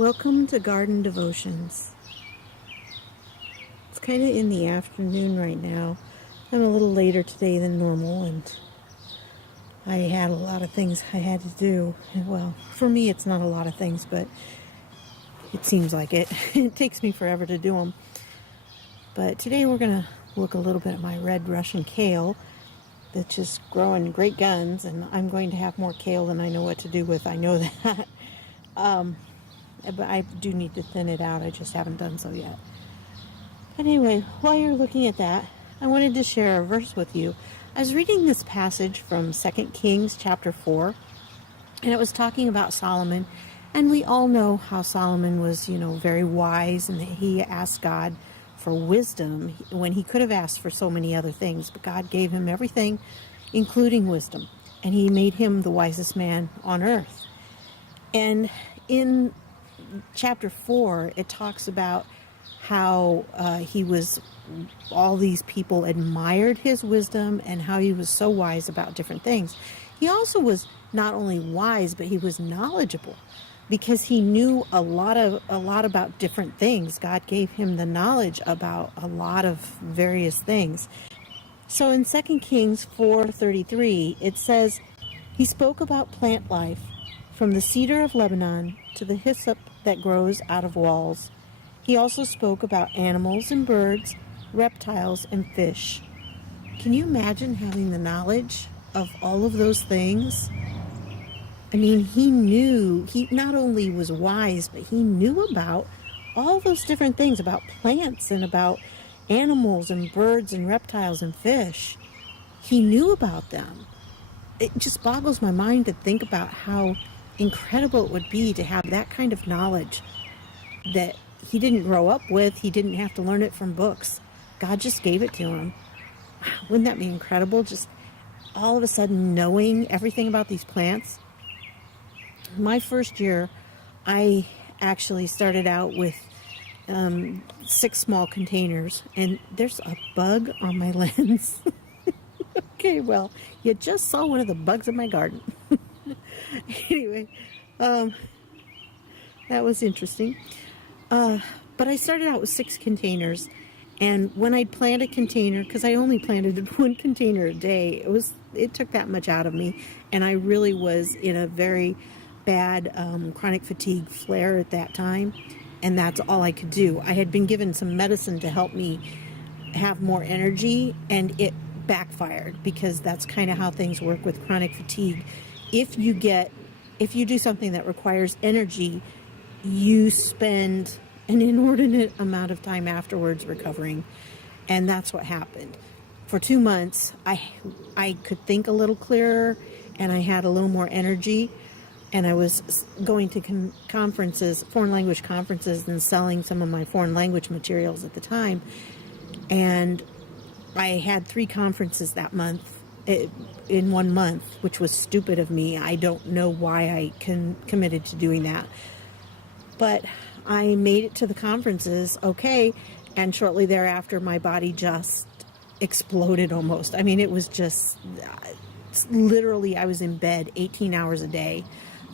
Welcome to Garden Devotions. It's kind of in the afternoon right now. I'm a little later today than normal, and I had a lot of things I had to do. Well, for me it's not a lot of things, but it seems like it. It takes me forever to do them. But today we're going to look a little bit at my red Russian kale that's just growing great guns, and I'm going to have more kale than I know what to do with. I know that. But I do need to thin it out. I just haven't done so yet. But anyway, while you're looking at that, I wanted to share a verse with you. I was reading this passage from 2 Kings chapter 4, and it was talking about Solomon. And we all know how Solomon was, very wise, and that he asked God for wisdom when he could have asked for so many other things. But God gave him everything, including wisdom. And he made him the wisest man on earth. And in chapter 4, it talks about how all these people admired his wisdom and how he was so wise about different things. He also was not only wise, but he was knowledgeable because he knew a lot about different things. God gave him the knowledge about a lot of various things. So in 2 Kings 4:33, it says, he spoke about plant life, from the cedar of Lebanon to the hyssop that grows out of walls. He also spoke about animals and birds, reptiles and fish. Can you imagine having the knowledge of all of those things? I mean, he not only was wise, but he knew about all those different things about plants and about animals and birds and reptiles and fish. He knew about them. It just boggles my mind to think about how incredible it would be to have that kind of knowledge that he didn't grow up with. He didn't have to learn it from books. God just gave it to him. Wouldn't that be incredible? Just all of a sudden knowing everything about these plants. My first year, I actually started out with 6 small containers, and there's a bug on my lens. Okay, well, you just saw one of the bugs in my garden. Anyway, that was interesting. But I started out with 6 containers, and when I'd plant a container, because I only planted 1 container a day, it took that much out of me, and I really was in a very bad chronic fatigue flare at that time, and that's all I could do. I had been given some medicine to help me have more energy, and it backfired, because that's kind of how things work with chronic fatigue. If you do something that requires energy, you spend an inordinate amount of time afterwards recovering. And that's what happened. For 2 months, I could think a little clearer, and I had a little more energy. And I was going to conferences, foreign language conferences, and selling some of my foreign language materials at the time. And I had 3 conferences that month, in 1 month, which was stupid of me. I don't know why I committed to doing that. But I made it to the conferences, okay, and shortly thereafter, my body just exploded almost. I mean, it was just, literally, I was in bed 18 hours a day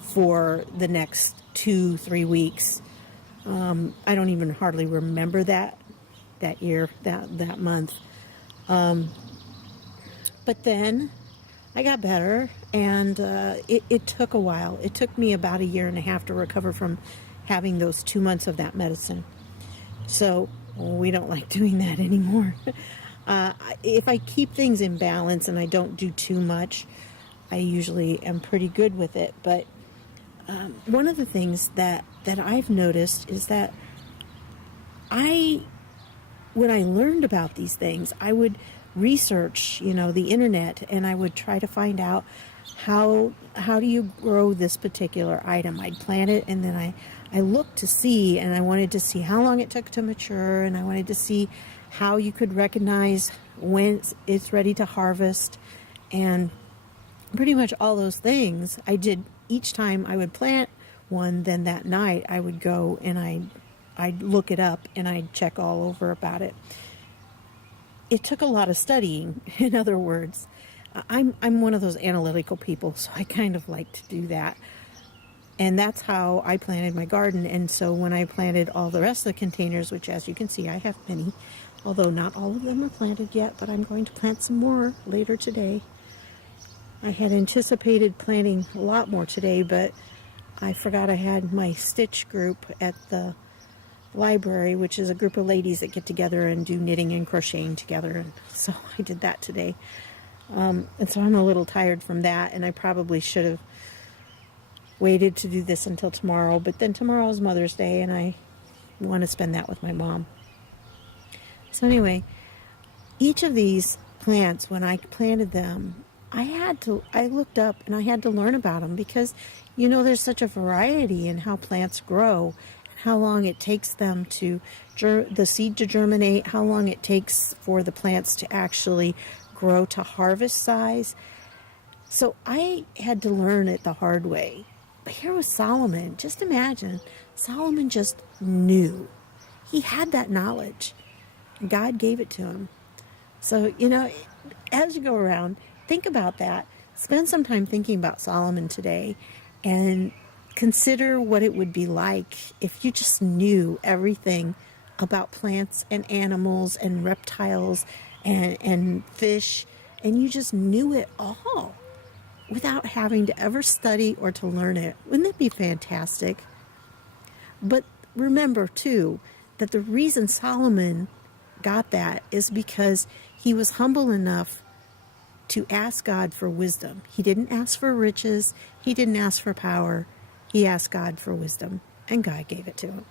for the next 2-3 weeks. I don't even hardly remember that year, that month. But then I got better, and it took a while. It took me about 1.5 years to recover from having those 2 months of that medicine. So we don't like doing that anymore. If I keep things in balance and I don't do too much, I usually am pretty good with it. But one of the things that I've noticed is that when I learned about these things, I would research, the internet, and I would try to find out how do you grow this particular item. I'd plant it, and then I looked to see, and I wanted to see how long it took to mature, and I wanted to see how you could recognize when it's ready to harvest, and pretty much all those things I did each time I would plant one. Then that night I would go and I'd look it up, and I'd check all over about it. It took a lot of studying. In other words, I'm one of those analytical people, so I kind of like to do that. And that's how I planted my garden. And so when I planted all the rest of the containers, which as you can see, I have many, although not all of them are planted yet, but I'm going to plant some more later today. I had anticipated planting a lot more today, but I forgot I had my stitch group at the library, which is a group of ladies that get together and do knitting and crocheting together. And so I did that today. And so I'm a little tired from that, and I probably should have waited to do this until tomorrow, but then tomorrow's Mother's Day and I want to spend that with my mom. So anyway, each of these plants, when I planted them, I looked up and I had to learn about them because, you know, there's such a variety in how plants grow and how long it takes them to, the seed to germinate, how long it takes for the plants to actually grow to harvest size. So I had to learn it the hard way. But here was Solomon. Just imagine, Solomon just knew. He had that knowledge. And God gave it to him. So, you know, as you go around, think about that. Spend some time thinking about Solomon today and consider what it would be like if you just knew everything about plants and animals and reptiles and fish, and you just knew it all without having to ever study or to learn it. Wouldn't that be fantastic? But remember, too, that the reason Solomon got that is because he was humble enough to ask God for wisdom. He didn't ask for riches. He didn't ask for power. He asked God for wisdom, and God gave it to him.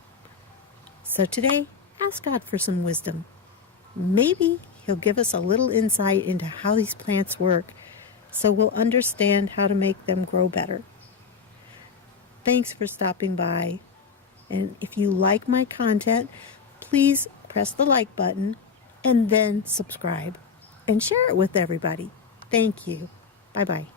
So today, ask God for some wisdom. Maybe he'll give us a little insight into how these plants work, so we'll understand how to make them grow better. Thanks for stopping by. And if you like my content, please press the like button and then subscribe and share it with everybody. Thank you. Bye-bye.